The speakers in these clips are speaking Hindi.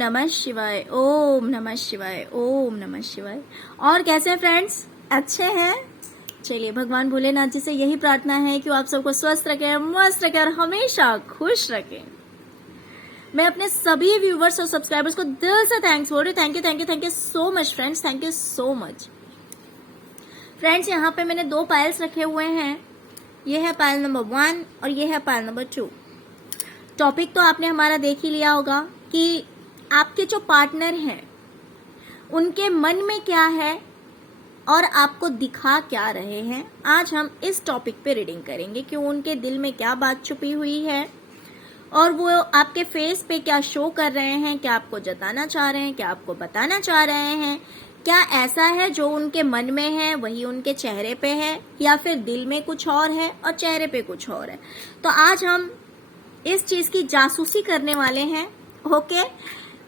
नमः शिवाय, ओम नमः शिवाय, ओम नमः शिवाय। और कैसे हैं फ्रेंड्स, अच्छे हैं? चलिए, भगवान भोलेनाथ जी से यही प्रार्थना है कि वो आप सबको स्वस्थ रखें, मस्त रखें और हमेशा खुश रखें। मैं अपने सभी व्यूवर्स और सब्सक्राइबर्स को दिल से थैंक्स बोल रही हूँ। Thank you, thank you, thank you so much friends, thank you so much. Friends, यहाँ पे मैंने 2 पायल्स रखे हुए हैं। ये है पायल नंबर 1 और ये है पायल नंबर 2। टॉपिक तो आपने हमारा देख ही लिया होगा कि आपके जो पार्टनर हैं उनके मन में क्या है और आपको दिखा क्या रहे हैं। आज हम इस टॉपिक पे रीडिंग करेंगे कि उनके दिल में क्या बात छुपी हुई है और वो आपके फेस पे क्या शो कर रहे हैं, क्या आपको जताना चाह रहे हैं, क्या आपको बताना चाह रहे हैं। क्या ऐसा है जो उनके मन में है वही उनके चेहरे पे है, या फिर दिल में कुछ और है और चेहरे पे कुछ और है। तो आज हम इस चीज की जासूसी करने वाले हैं। ओके,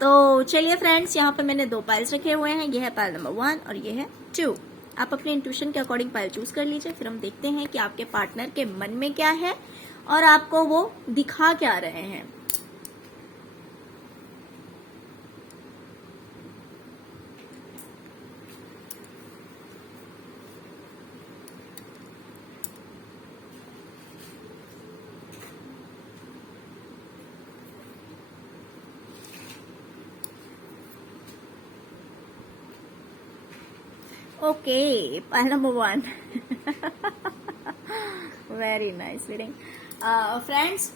तो चलिए फ्रेंड्स, यहाँ पे मैंने 2 पायल्स रखे हुए हैं। ये है पायल नंबर 1 और ये है 2। आप अपने इंट्यूशन के अकॉर्डिंग पायल चूज कर लीजिए। फिर हम देखते हैं कि आपके पार्टनर के मन में क्या है और आपको वो दिखा क्या रहे हैं। Okay, pile number 1। Very nice reading friends.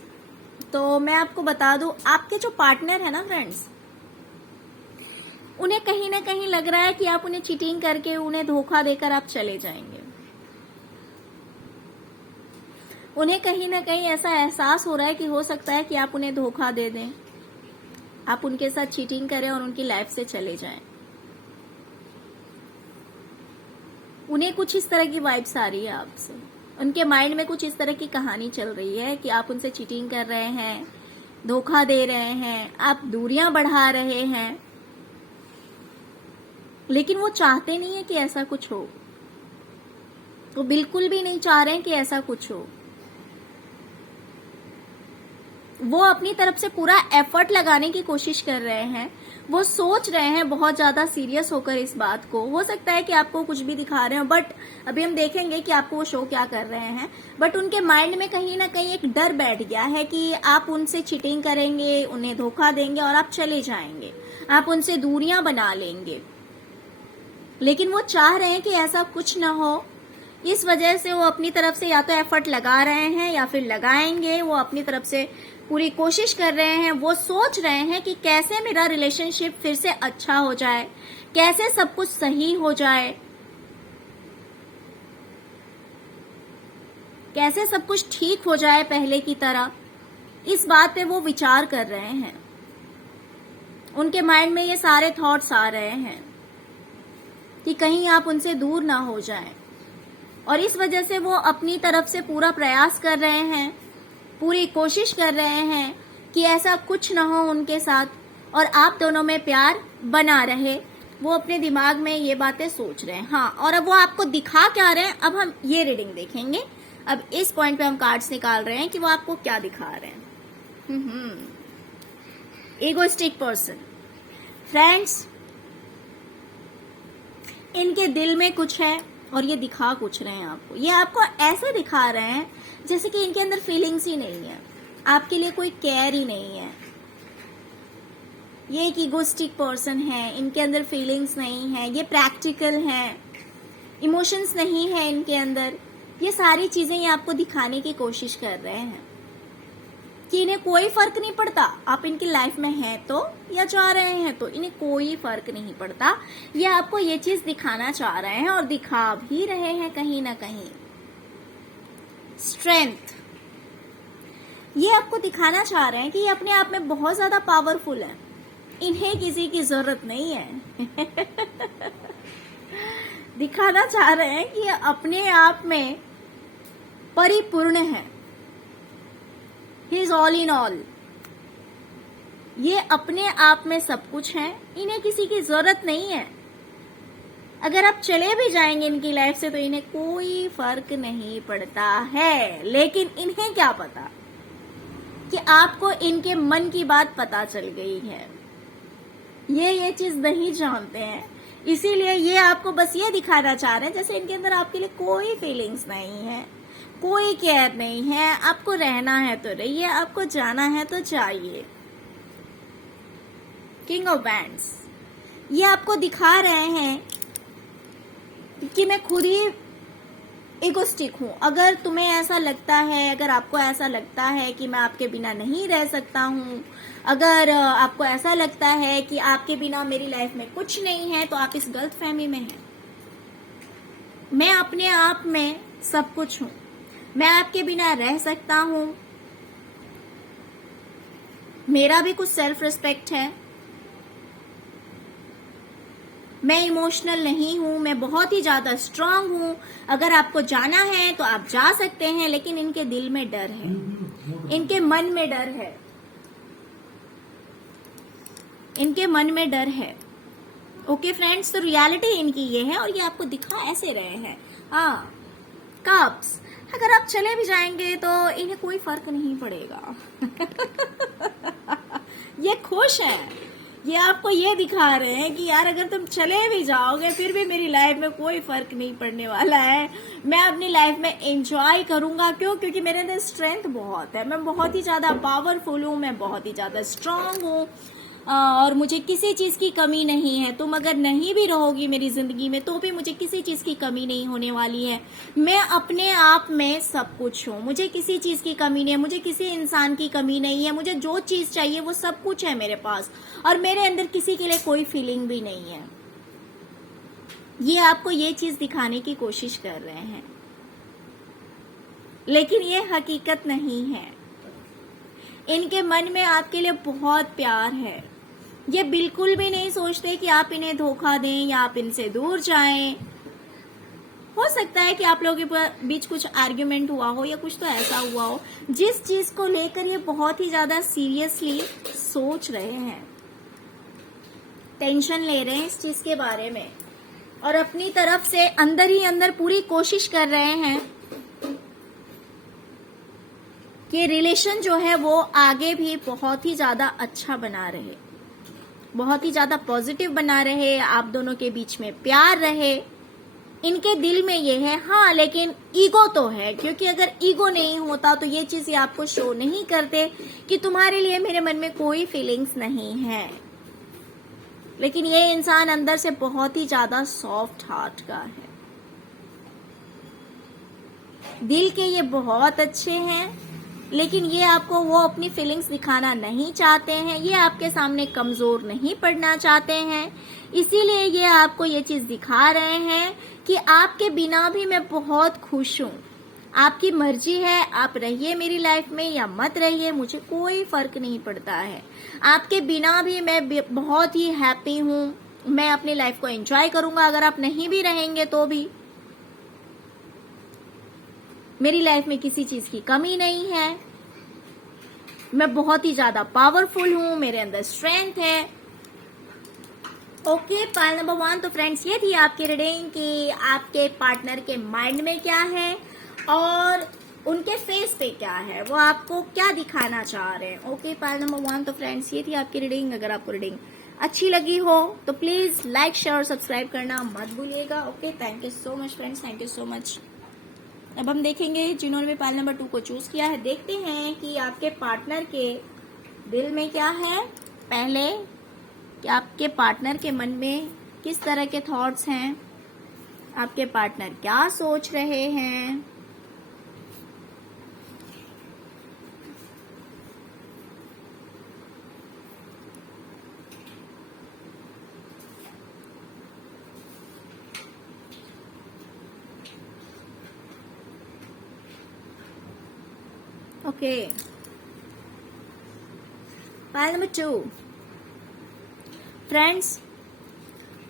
तो मैं आपको बता दूं, आपके जो पार्टनर है ना फ्रेंड्स, उन्हें कहीं ना कहीं लग रहा है कि आप उन्हें चीटिंग करके, उन्हें धोखा देकर आप चले जाएंगे। उन्हें कहीं ना कहीं ऐसा एहसास हो रहा है कि हो सकता है कि आप उन्हें धोखा दे दें, आप उनके साथ चीटिंग करें और उनकी लाइफ से चले जाएं। उन्हें कुछ इस तरह की वाइब्स आ रही है आपसे। उनके माइंड में कुछ इस तरह की कहानी चल रही है कि आप उनसे चीटिंग कर रहे हैं, धोखा दे रहे हैं, आप दूरियां बढ़ा रहे हैं, लेकिन वो चाहते नहीं है कि ऐसा कुछ हो। वो बिल्कुल भी नहीं चाह रहे हैं कि ऐसा कुछ हो। वो अपनी तरफ से पूरा एफर्ट लगाने की कोशिश कर रहे हैं। वो सोच रहे हैं बहुत ज्यादा सीरियस होकर इस बात को। हो सकता है कि आपको कुछ भी दिखा रहे हो, बट अभी हम देखेंगे कि आपको वो शो क्या कर रहे हैं। बट उनके माइंड में कहीं ना कहीं एक डर बैठ गया है कि आप उनसे चीटिंग करेंगे, उन्हें धोखा देंगे और आप चले जाएंगे, आप उनसे दूरियां बना लेंगे। लेकिन वो चाह रहे हैं कि ऐसा कुछ ना हो। इस वजह से वो अपनी तरफ से या तो एफर्ट लगा रहे हैं या फिर लगाएंगे। वो अपनी तरफ से पूरी कोशिश कर रहे हैं। वो सोच रहे हैं कि कैसे मेरा रिलेशनशिप फिर से अच्छा हो जाए, कैसे सब कुछ सही हो जाए, कैसे सब कुछ ठीक हो जाए पहले की तरह। इस बात पे वो विचार कर रहे हैं। उनके माइंड में ये सारे थॉट्स आ रहे हैं कि कहीं आप उनसे दूर ना हो जाएं। और इस वजह से वो अपनी तरफ से पूरा प्रयास कर रहे हैं, पूरी कोशिश कर रहे हैं कि ऐसा कुछ ना हो उनके साथ और आप दोनों में प्यार बना रहे। वो अपने दिमाग में ये बातें सोच रहे हैं। हाँ, और अब वो आपको दिखा क्या रहे हैं, अब हम ये रीडिंग देखेंगे। अब इस पॉइंट पे हम कार्ड्स निकाल रहे हैं कि वो आपको क्या दिखा रहे हैं। ईगोइस्टिक पर्सन फ्रेंड्स, इनके दिल में कुछ है और ये दिखा कुछ रहे हैं आपको। ये आपको ऐसे दिखा रहे हैं जैसे कि इनके अंदर फीलिंग्स ही नहीं है, आपके लिए कोई केयर ही नहीं है। ये एक ईगोइस्टिक पर्सन है, इनके अंदर फीलिंग्स नहीं है, ये प्रैक्टिकल है, इमोशंस नहीं है इनके अंदर। ये सारी चीजें ये आपको दिखाने की कोशिश कर रहे हैं कि इन्हें कोई फर्क नहीं पड़ता आप इनकी लाइफ में हैं तो या जा रहे हैं तो, इन्हें कोई फर्क नहीं पड़ता। ये आपको ये चीज दिखाना चाह रहे हैं और दिखा भी रहे हैं कहीं ना कहीं। स्ट्रेंथ, ये आपको दिखाना चाह रहे हैं कि ये अपने आप में बहुत ज्यादा पावरफुल है, इन्हें किसी की जरूरत नहीं है। दिखाना चाह रहे हैं कि ये अपने आप में परिपूर्ण है। He is all in all. ये अपने आप में सब कुछ है, इन्हें किसी की जरूरत नहीं है। अगर आप चले भी जाएंगे इनकी लाइफ से तो इन्हें कोई फर्क नहीं पड़ता है। लेकिन इन्हें क्या पता कि आपको इनके मन की बात पता चल गई है। ये चीज नहीं जानते हैं, इसीलिए ये आपको बस ये दिखाना चाह रहे हैं जैसे इनके अंदर आपके लिए कोई फीलिंग्स नहीं है, कोई केयर नहीं है। आपको रहना है तो रहिए, आपको जाना है तो जाइए। किंग ऑफ वैंड्स, ये आपको दिखा रहे हैं कि मैं खुद ही इगोस्टिक हूं। अगर तुम्हें ऐसा लगता है, अगर आपको ऐसा लगता है कि मैं आपके बिना नहीं रह सकता हूं, अगर आपको ऐसा लगता है कि आपके बिना मेरी लाइफ में कुछ नहीं है, तो आप इस गलतफहमी में हैं। मैं अपने आप में सब कुछ हूं, मैं आपके बिना रह सकता हूं, मेरा भी कुछ सेल्फ रिस्पेक्ट है, मैं इमोशनल नहीं हूं, मैं बहुत ही ज्यादा स्ट्रांग हूं। अगर आपको जाना है तो आप जा सकते हैं, लेकिन इनके दिल में डर है, इनके मन में डर है, इनके मन में डर है। ओके फ्रेंड्स, तो रियलिटी इनकी ये है और ये आपको दिखा ऐसे रहे हैं। हाँ, कप्स, अगर आप चले भी जाएंगे तो इन्हें कोई फर्क नहीं पड़ेगा। ये खुश है, ये आपको ये दिखा रहे हैं कि यार अगर तुम चले भी जाओगे फिर भी मेरी लाइफ में कोई फर्क नहीं पड़ने वाला है। मैं अपनी लाइफ में एंजॉय करूंगा। क्यों? क्योंकि मेरे अंदर स्ट्रेंथ बहुत है, मैं बहुत ही ज्यादा पावरफुल हूँ, मैं बहुत ही ज्यादा स्ट्रांग हूँ और मुझे किसी चीज की कमी नहीं है। तुम अगर नहीं भी रहोगी मेरी जिंदगी में तो भी मुझे किसी चीज की कमी नहीं होने वाली है। मैं अपने आप में सब कुछ हूँ, मुझे किसी चीज की कमी नहीं है, मुझे किसी इंसान की कमी नहीं है। मुझे जो चीज चाहिए वो सब कुछ है मेरे पास और मेरे अंदर किसी के लिए कोई फीलिंग भी नहीं है। ये आपको ये चीज दिखाने की कोशिश कर रहे हैं, लेकिन ये हकीकत नहीं है। इनके मन में आपके लिए बहुत प्यार है। ये बिल्कुल भी नहीं सोचते कि आप इन्हें धोखा दें या आप इनसे दूर जाएं। हो सकता है कि आप लोगों के बीच कुछ आर्ग्यूमेंट हुआ हो या कुछ तो ऐसा हुआ हो जिस चीज को लेकर ये बहुत ही ज्यादा सीरियसली सोच रहे हैं, टेंशन ले रहे हैं इस चीज के बारे में और अपनी तरफ से अंदर ही अंदर पूरी कोशिश कर रहे हैं कि रिलेशन जो है वो आगे भी बहुत ही ज्यादा अच्छा बना रहे, बहुत ही ज्यादा पॉजिटिव बना रहे, आप दोनों के बीच में प्यार रहे। इनके दिल में ये है। हाँ, लेकिन ईगो तो है, क्योंकि अगर ईगो नहीं होता तो ये चीज आपको शो नहीं करते कि तुम्हारे लिए मेरे मन में कोई फीलिंग्स नहीं है। लेकिन ये इंसान अंदर से बहुत ही ज्यादा सॉफ्ट हार्ट का है। दिल के ये बहुत अच्छे हैं, लेकिन ये आपको वो अपनी फीलिंग्स दिखाना नहीं चाहते हैं। ये आपके सामने कमजोर नहीं पड़ना चाहते हैं, इसीलिए ये आपको ये चीज दिखा रहे हैं कि आपके बिना भी मैं बहुत खुश हूँ। आपकी मर्जी है, आप रहिए मेरी लाइफ में या मत रहिए, मुझे कोई फर्क नहीं पड़ता है। आपके बिना भी मैं बहुत ही हैप्पी हूँ, मैं अपनी लाइफ को एंजॉय करूंगा। अगर आप नहीं भी रहेंगे तो भी मेरी लाइफ में किसी चीज की कमी नहीं है। मैं बहुत ही ज्यादा पावरफुल हूँ, मेरे अंदर स्ट्रेंथ है। Okay, pile number 1। तो फ्रेंड्स, ये थी आपकी रीडिंग कि आपके पार्टनर के माइंड में क्या है और उनके फेस पे क्या है, वो आपको क्या दिखाना चाह रहे हैं। Okay, pile number 1। तो फ्रेंड्स, ये थी आपकी रीडिंग। अगर आपको रीडिंग अच्छी लगी हो तो प्लीज लाइक, शेयर और सब्सक्राइब करना मत भूलिएगा। Okay, thank you so much friends, thank you so much. अब हम देखेंगे जिन्होंने भी पाइल नंबर 2 को चूज किया है, देखते हैं कि आपके पार्टनर के दिल में क्या है। पहले कि आपके पार्टनर के मन में किस तरह के थॉट्स हैं, आपके पार्टनर क्या सोच रहे हैं। Okay, pile number 2। फ्रेंड्स,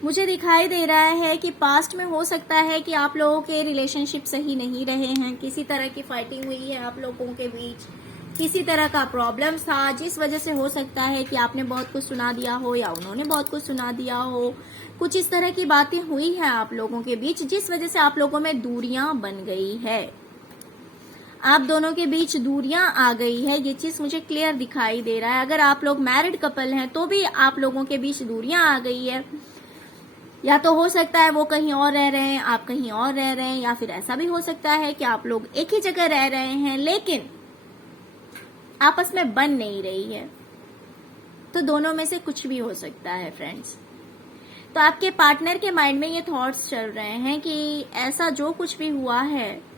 मुझे दिखाई दे रहा है कि पास्ट में हो सकता है कि आप लोगों के रिलेशनशिप सही नहीं रहे हैं, किसी तरह की फाइटिंग हुई है आप लोगों के बीच, किसी तरह का प्रॉब्लम था जिस वजह से हो सकता है कि आपने बहुत कुछ सुना दिया हो या उन्होंने बहुत कुछ सुना दिया हो। कुछ इस तरह की बातें हुई हैं आप लोगों के बीच जिस वजह से आप लोगों में दूरियां बन गई है। आप दोनों के बीच दूरियां आ गई है, ये चीज मुझे क्लियर दिखाई दे रहा है। अगर आप लोग मैरिड कपल हैं तो भी आप लोगों के बीच दूरियां आ गई है। या तो हो सकता है वो कहीं और रह रहे हैं, आप कहीं और रह रहे हैं, या फिर ऐसा भी हो सकता है कि आप लोग एक ही जगह रह रहे हैं लेकिन आपस में बन नहीं रही है। तो दोनों में से कुछ भी हो सकता है फ्रेंड्स। तो आपके पार्टनर के माइंड में ये थॉट्स चल रहे हैं कि ऐसा जो कुछ भी हुआ है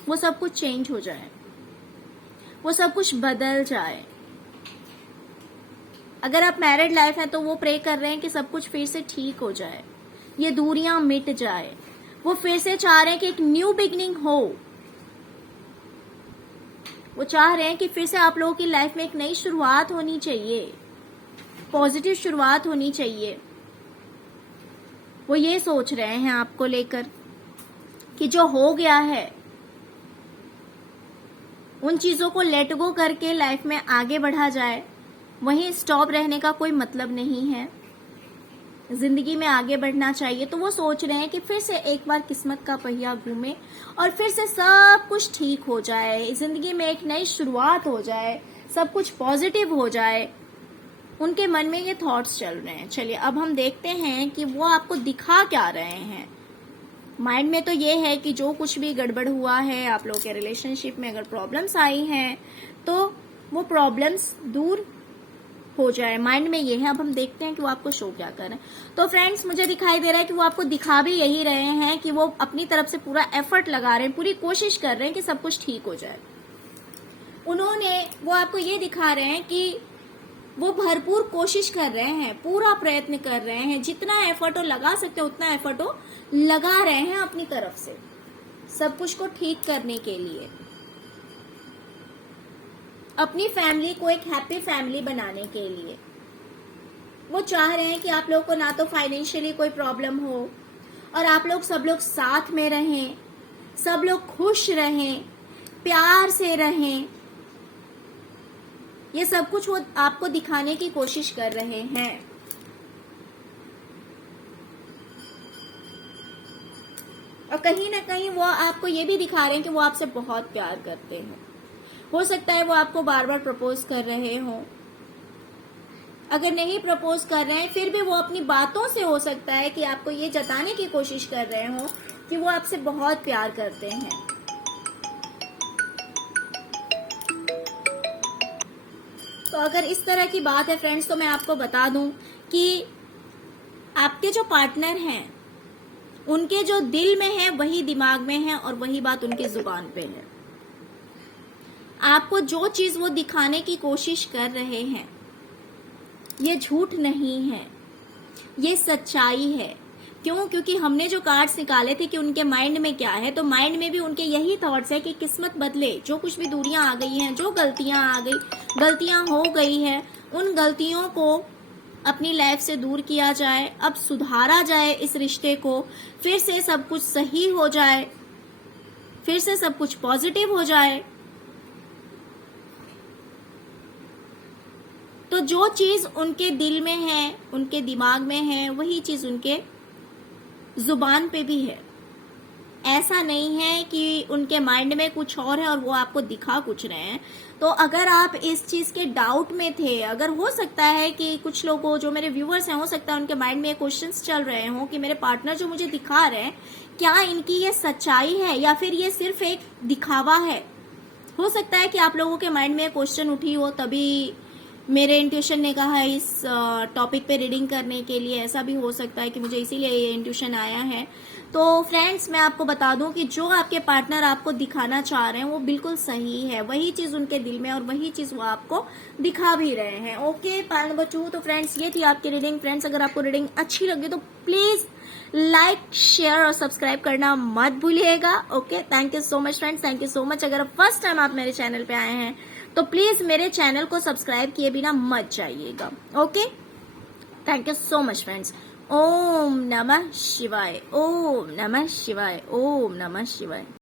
वो सब कुछ चेंज हो जाए, वो सब कुछ बदल जाए। अगर आप मैरिड लाइफ है तो वो प्रे कर रहे हैं कि सब कुछ फिर से ठीक हो जाए, ये दूरियां मिट जाए। वो फिर से चाह रहे हैं कि एक न्यू बिगनिंग हो। वो चाह रहे हैं कि फिर से आप लोगों की लाइफ में एक नई शुरुआत होनी चाहिए, पॉजिटिव शुरुआत होनी चाहिए। वो ये सोच रहे हैं आपको लेकर कि जो हो गया है उन चीजों को लेट गो करके लाइफ में आगे बढ़ा जाए। वहीं स्टॉप रहने का कोई मतलब नहीं है, जिंदगी में आगे बढ़ना चाहिए। तो वो सोच रहे हैं कि फिर से एक बार किस्मत का पहिया घूमे और फिर से सब कुछ ठीक हो जाए, जिंदगी में एक नई शुरुआत हो जाए, सब कुछ पॉजिटिव हो जाए। उनके मन में ये थॉट्स चल रहे हैं। चलिए अब हम देखते हैं कि वो आपको दिखा क्या रहे हैं। माइंड में तो ये है कि जो कुछ भी गड़बड़ हुआ है, आप लोगों के रिलेशनशिप में अगर प्रॉब्लम्स आई हैं तो वो प्रॉब्लम्स दूर हो जाए, माइंड में ये है। अब हम देखते हैं कि वो आपको शो क्या कर रहे हैं। तो फ्रेंड्स मुझे दिखाई दे रहा है कि वो आपको दिखा भी यही रहे हैं कि वो अपनी तरफ से पूरा एफर्ट लगा रहे हैं, पूरी कोशिश कर रहे हैं कि सब कुछ ठीक हो जाए। वो आपको ये दिखा रहे हैं कि वो भरपूर कोशिश कर रहे हैं, पूरा प्रयत्न कर रहे हैं, जितना एफर्ट वो लगा सकते हैं उतना एफर्ट वो लगा रहे हैं अपनी तरफ से सब कुछ को ठीक करने के लिए, अपनी फैमिली को एक हैप्पी फैमिली बनाने के लिए। वो चाह रहे हैं कि आप लोग को ना तो फाइनेंशियली कोई प्रॉब्लम हो और आप लोग सब लोग साथ में रहें, सब लोग खुश रहें, प्यार से रहें। ये सब कुछ वो आपको दिखाने की कोशिश कर रहे हैं। और कहीं ना कहीं वो आपको ये भी दिखा रहे हैं कि वो आपसे बहुत प्यार करते हैं। हो सकता है वो आपको बार बार प्रपोज कर रहे हो, अगर नहीं प्रपोज कर रहे हैं फिर भी वो अपनी बातों से हो सकता है कि आपको ये जताने की कोशिश कर रहे हो कि वो आपसे बहुत प्यार करते हैं। तो अगर इस तरह की बात है फ्रेंड्स तो मैं आपको बता दूं कि आपके जो पार्टनर हैं उनके जो दिल में है वही दिमाग में है और वही बात उनकी जुबान पे है। आपको जो चीज वो दिखाने की कोशिश कर रहे हैं ये झूठ नहीं है, ये सच्चाई है। क्यों? क्योंकि हमने जो कार्ड्स निकाले थे कि उनके माइंड में क्या है, तो माइंड में भी उनके यही थॉट्स है कि किस्मत बदले, जो कुछ भी दूरियां आ गई हैं, जो गलतियां आ गई, गलतियां हो गई हैं, उन गलतियों को अपनी लाइफ से दूर किया जाए, अब सुधारा जाए इस रिश्ते को, फिर से सब कुछ सही हो जाए, फिर से सब कुछ पॉजिटिव हो जाए। तो जो चीज उनके दिल में है, उनके दिमाग में है, वही चीज उनके जुबान पे भी है। ऐसा नहीं है कि उनके माइंड में कुछ और है और वो आपको दिखा कुछ रहे हैं। तो अगर आप इस चीज के डाउट में थे, अगर हो सकता है कि कुछ लोगों, जो मेरे व्यूअर्स हैं, हो सकता है उनके माइंड में क्वेश्चंस चल रहे हो कि मेरे पार्टनर जो मुझे दिखा रहे हैं क्या इनकी ये सच्चाई है या फिर ये सिर्फ एक दिखावा है। हो सकता है कि आप लोगों के माइंड में क्वेश्चन उठी हो, तभी मेरे इंट्यूशन ने कहा इस टॉपिक पे रीडिंग करने के लिए। ऐसा भी हो सकता है कि मुझे इसीलिए ये इंट्यूशन आया है। तो फ्रेंड्स मैं आपको बता दूं कि जो आपके पार्टनर आपको दिखाना चाह रहे हैं वो बिल्कुल सही है, वही चीज उनके दिल में और वही चीज वो आपको दिखा भी रहे हैं। Okay, part number 2। तो फ्रेंड्स ये थी आपकी रीडिंग। फ्रेंड्स अगर आपको रीडिंग अच्छी लगी तो प्लीज लाइक, शेयर और सब्सक्राइब करना मत भूलिएगा। Okay, thank you so much friends, thank you so much. अगर फर्स्ट टाइम आप मेरे चैनल पे आए हैं तो प्लीज मेरे चैनल को सब्सक्राइब किए बिना मत जाइएगा। Okay, thank you so much friends. ओम नमः शिवाय, ओम नमः शिवाय, ओम नमः शिवाय।